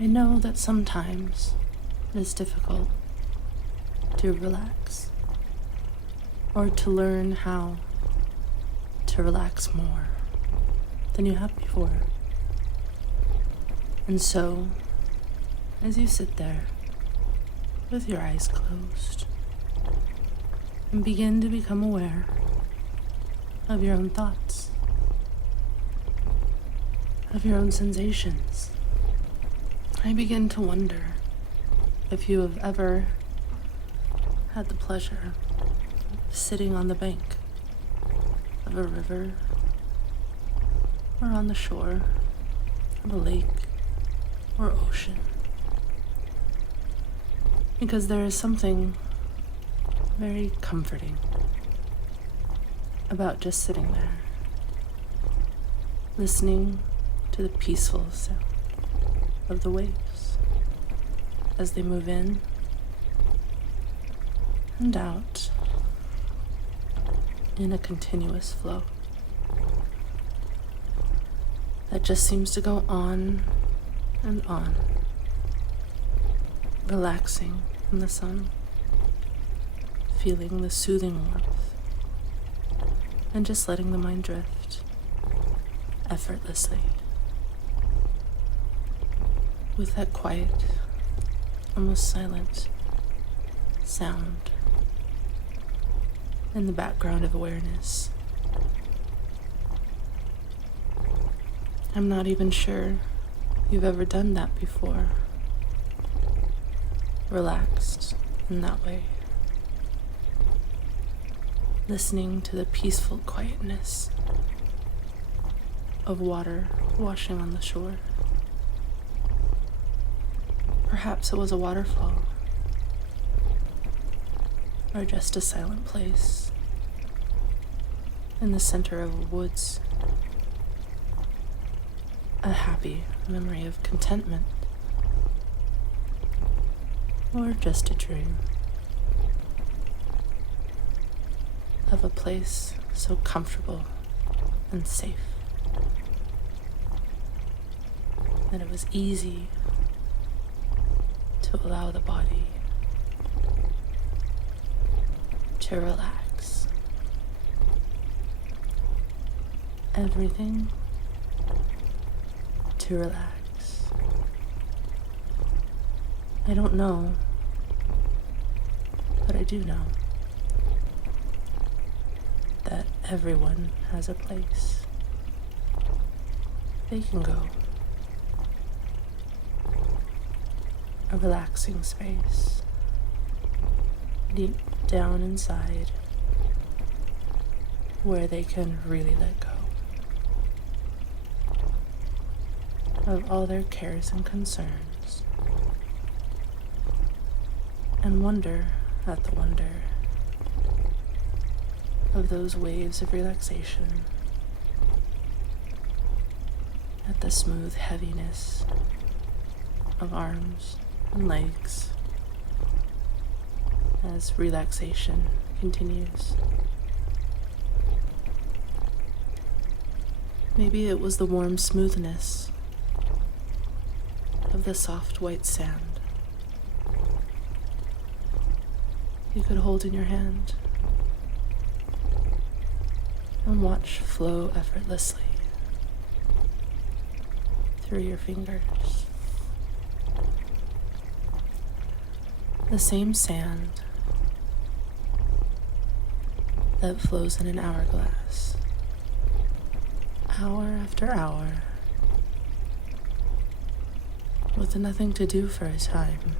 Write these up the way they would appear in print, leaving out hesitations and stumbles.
I know that sometimes it is difficult to relax or to learn how to relax more than you have before. And so, as you sit there with your eyes closed and begin to become aware of your own thoughts, of your own sensations, I begin to wonder if you have ever had the pleasure of sitting on the bank of a river or on the shore of a lake or ocean. Because there is something very comforting about just sitting there, listening to the peaceful sound of the waves as they move in and out in a continuous flow that just seems to go on and on, relaxing in the sun, feeling the soothing warmth, and just letting the mind drift effortlessly with that quiet, almost silent sound in the background of awareness. I'm not even sure you've ever done that before, relaxed in that way, listening to the peaceful quietness of water washing on the shore. Perhaps it was a waterfall, or just a silent place in the center of a woods, a happy memory of contentment, or just a dream of a place so comfortable and safe that it was easy to allow the body to relax. Everything to relax. I don't know, but I do know that everyone has a place they can go. A relaxing space deep down inside where they can really let go of all their cares and concerns and wonder at the wonder of those waves of relaxation, at the smooth heaviness of arms and legs as relaxation continues. Maybe it was the warm smoothness of the soft white sand you could hold in your hand and watch flow effortlessly through your fingers. The same sand that flows in an hourglass, hour after hour, with nothing to do for a time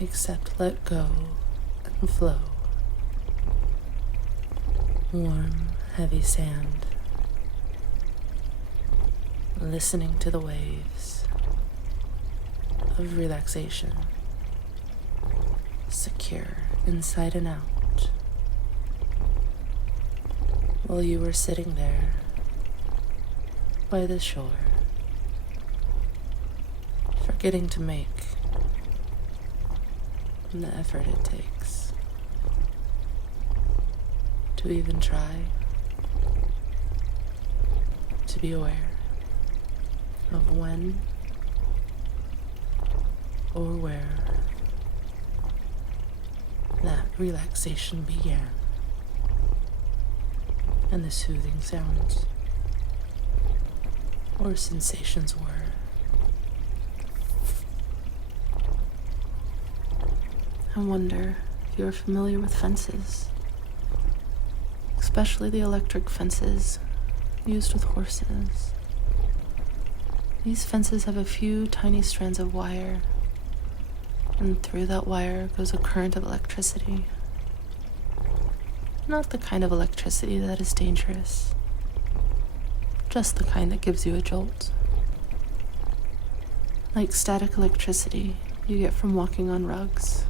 except let go and flow. Warm, heavy sand, listening to the waves of relaxation, secure inside and out, while you were sitting there by the shore, forgetting to make the effort it takes to even try to be aware of when or where that relaxation began, and the soothing sounds or sensations were. I wonder if you're familiar with fences, especially the electric fences used with horses. These fences have a few tiny strands of wire, and through that wire goes a current of electricity. Not the kind of electricity that is dangerous, just the kind that gives you a jolt. Like static electricity you get from walking on rugs.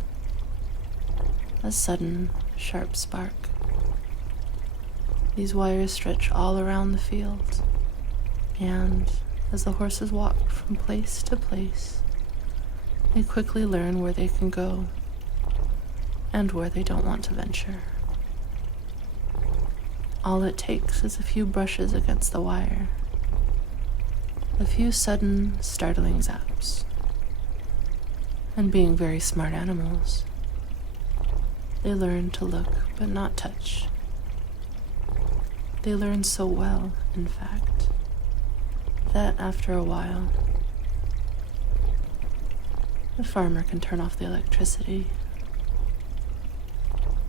A sudden, sharp spark. These wires stretch all around the field, and as the horses walk from place to place, they quickly learn where they can go and where they don't want to venture. All it takes is a few brushes against the wire, a few sudden, startling zaps. And being very smart animals, they learn to look but not touch. They learn so well, in fact, that after a while, the farmer can turn off the electricity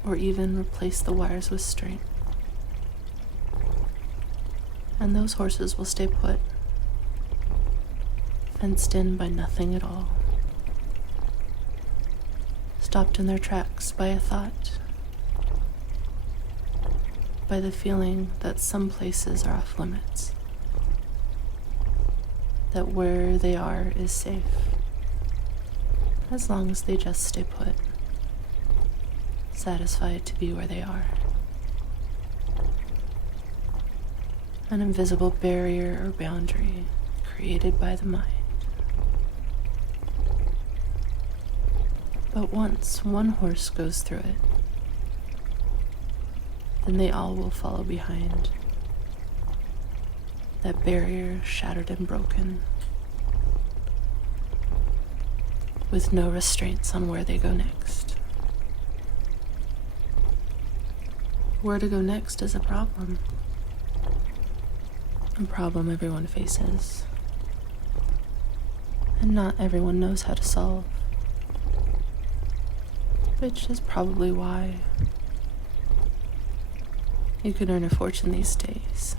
or even replace the wires with string. And those horses will stay put, fenced in by nothing at all, stopped in their tracks by a thought, by the feeling that some places are off limits, that where they are is safe, as long as they just stay put, satisfied to be where they are. An invisible barrier or boundary created by the mind. But once one horse goes through it, then they all will follow behind. That barrier shattered and broken, with no restraints on where they go next. Where to go next is a problem everyone faces, and not everyone knows how to solve, which is probably why you can earn a fortune these days,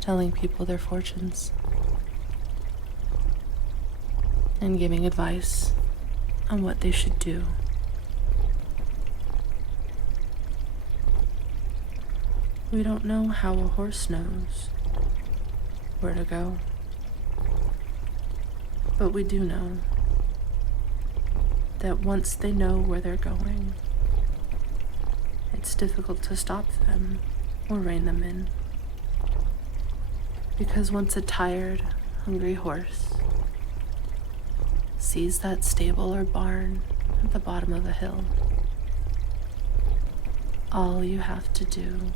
telling people their fortunes and giving advice on what they should do. We don't know how a horse knows where to go, but we do know that once they know where they're going, it's difficult to stop them or rein them in. Because once a tired, hungry horse sees that stable or barn at the bottom of a hill, all you have to do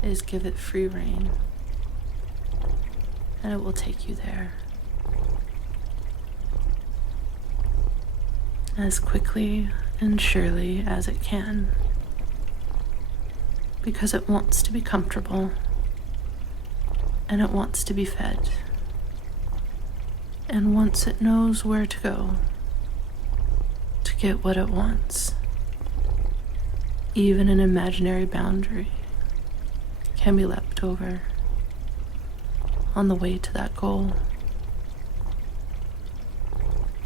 is give it free rein, and it will take you there. As quickly and surely as it can, because it wants to be comfortable, and it wants to be fed. And once it knows where to go to get what it wants, even an imaginary boundary can be leapt over on the way to that goal.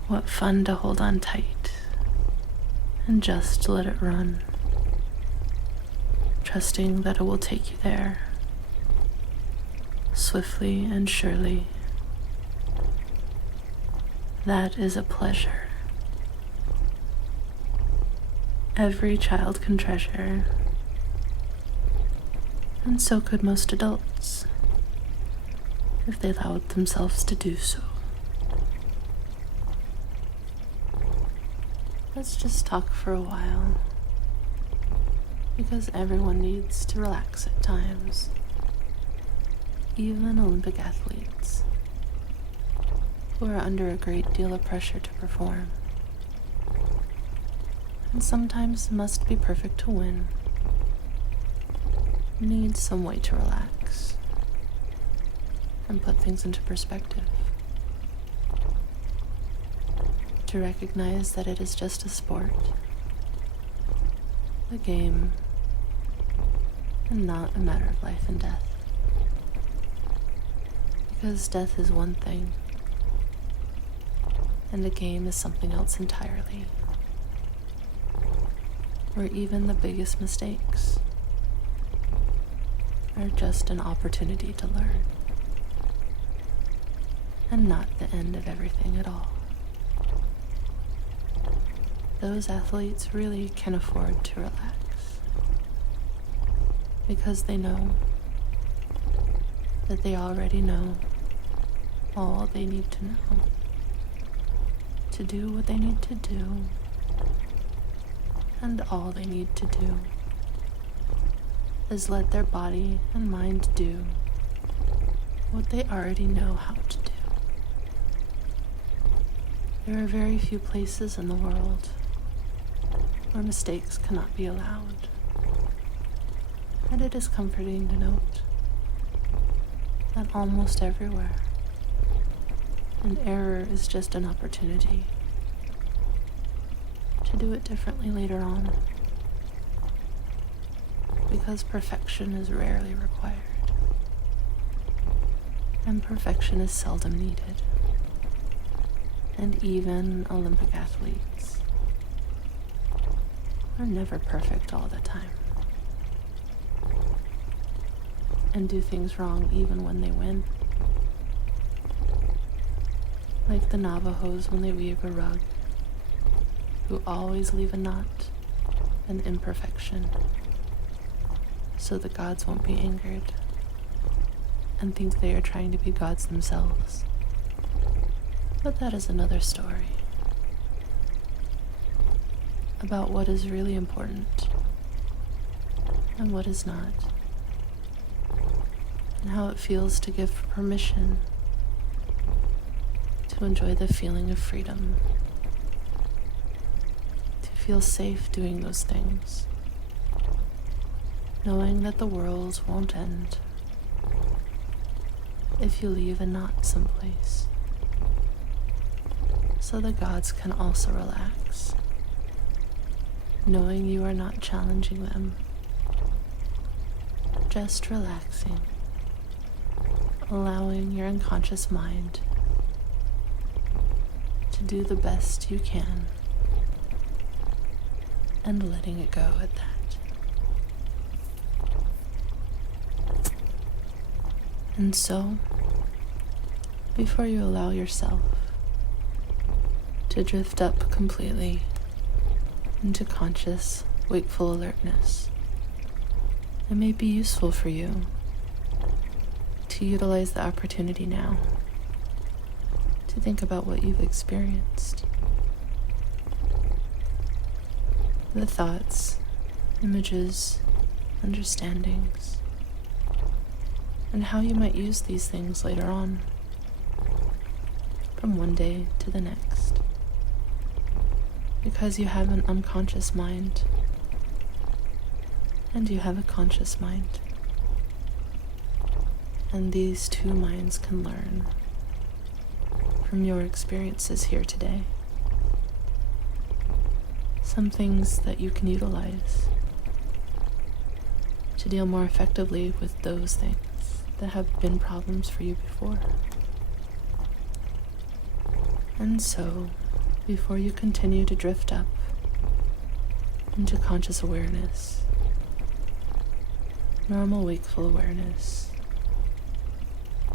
What fun to hold on tight and just let it run, trusting that it will take you there, swiftly and surely. That is a pleasure every child can treasure, and so could most adults, if they allowed themselves to do so. Let's just talk for a while, because everyone needs to relax at times. even Olympic athletes who are under a great deal of pressure to perform, and sometimes must be perfect to win, need some way to relax and put things into perspective, to recognize that it is just a sport, a game, and not a matter of life and death. Because death is one thing, and a game is something else entirely, where even the biggest mistakes are just an opportunity to learn, and not the end of everything at all. Those athletes really can afford to relax, because they know that they already know all they need to know to do what they need to do, and all they need to do is let their body and mind do what they already know how to do. There are very few places in the world where mistakes cannot be allowed, and it is comforting to note that almost everywhere, an error is just an opportunity to do it differently later on, because perfection is rarely required, and perfection is seldom needed, and even Olympic athletes are never perfect all the time, and do things wrong even when they win. Like the Navajos when they weave a rug, who always leave a knot, an imperfection, so the gods won't be angered and think they are trying to be gods themselves. But that is another story about what is really important and what is not, and how it feels to give permission to enjoy the feeling of freedom, to feel safe doing those things, knowing that the world won't end if you leave a knot someplace, so the gods can also relax, knowing you are not challenging them, just relaxing, allowing your unconscious mind to do the best you can, and letting it go at that. And so, before you allow yourself to drift up completely into conscious, wakeful alertness, it may be useful for you to utilize the opportunity now to think about what you've experienced. The thoughts, images, understandings, and how you might use these things later on, from one day to the next, because you have an unconscious mind and you have a conscious mind, and these two minds can learn from your experiences here today. Some things that you can utilize to deal more effectively with those things that have been problems for you before. And so, before you continue to drift up into conscious awareness, normal wakeful awareness,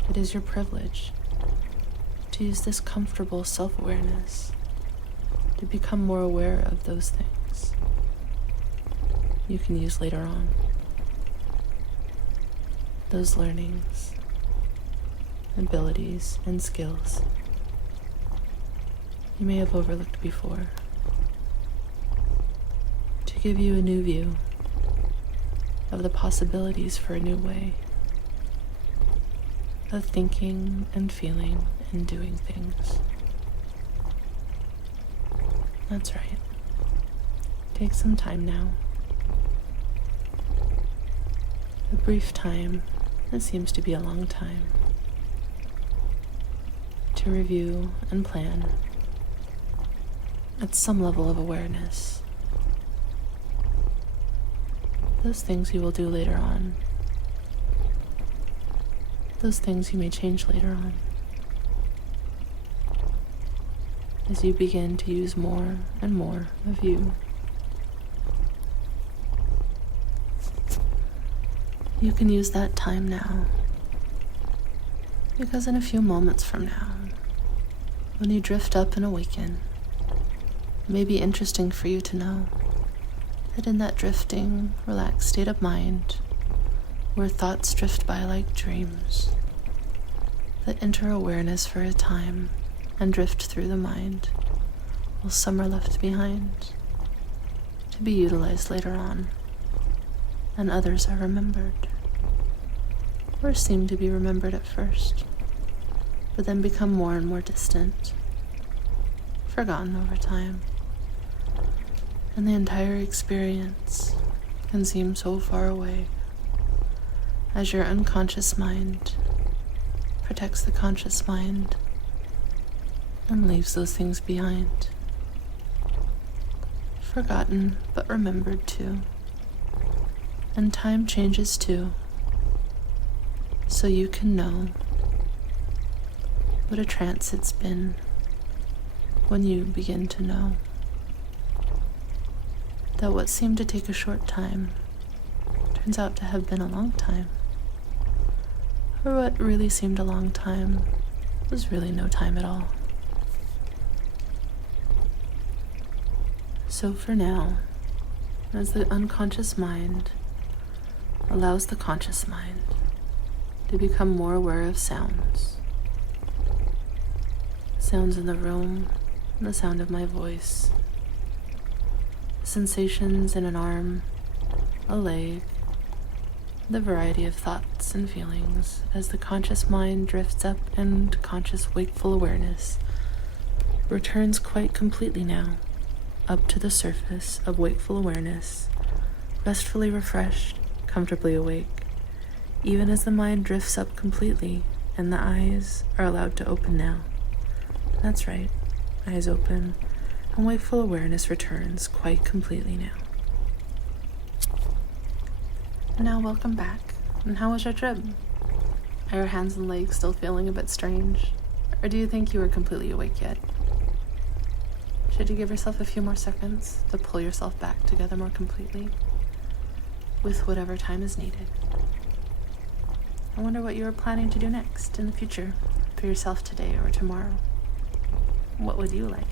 it is your privilege to use this comfortable self-awareness to become more aware of those things you can use later on. Those learnings, abilities, and skills you may have overlooked before, to give you a new view of the possibilities for a new way of thinking and feeling and doing things. That's right. Take some time now. A brief time that seems to be a long time, to review and plan at some level of awareness those things you will do later on, those things you may change later on, as you begin to use more and more of you. You can use that time now, because in a few moments from now, when you drift up and awaken, it may be interesting for you to know that in that drifting, relaxed state of mind, where thoughts drift by like dreams, that enter awareness for a time and drift through the mind, while some are left behind, to be utilized later on, and others are remembered, or seem to be remembered at first, but then become more and more distant, forgotten over time, and the entire experience can seem so far away, as your unconscious mind protects the conscious mind and leaves those things behind, forgotten but remembered too. And time changes too, so you can know what a trance it's been when you begin to know that what seemed to take a short time turns out to have been a long time, or what really seemed a long time was really no time at all. So for now, as the unconscious mind allows the conscious mind to become more aware of sounds in the room, the sound of my voice, sensations in an arm, a leg, the variety of thoughts and feelings as the conscious mind drifts up and conscious wakeful awareness returns quite completely now up to the surface of wakeful awareness, restfully refreshed, comfortably awake, even as the mind drifts up completely and the eyes are allowed to open now. That's right, eyes open, and wakeful awareness returns quite completely now. Now welcome back, and how was your trip? Are your hands and legs still feeling a bit strange, or do you think you are completely awake yet? Should you give yourself a few more seconds to pull yourself back together more completely, with whatever time is needed? I wonder what you are planning to do next in the future for yourself today or tomorrow. What would you like?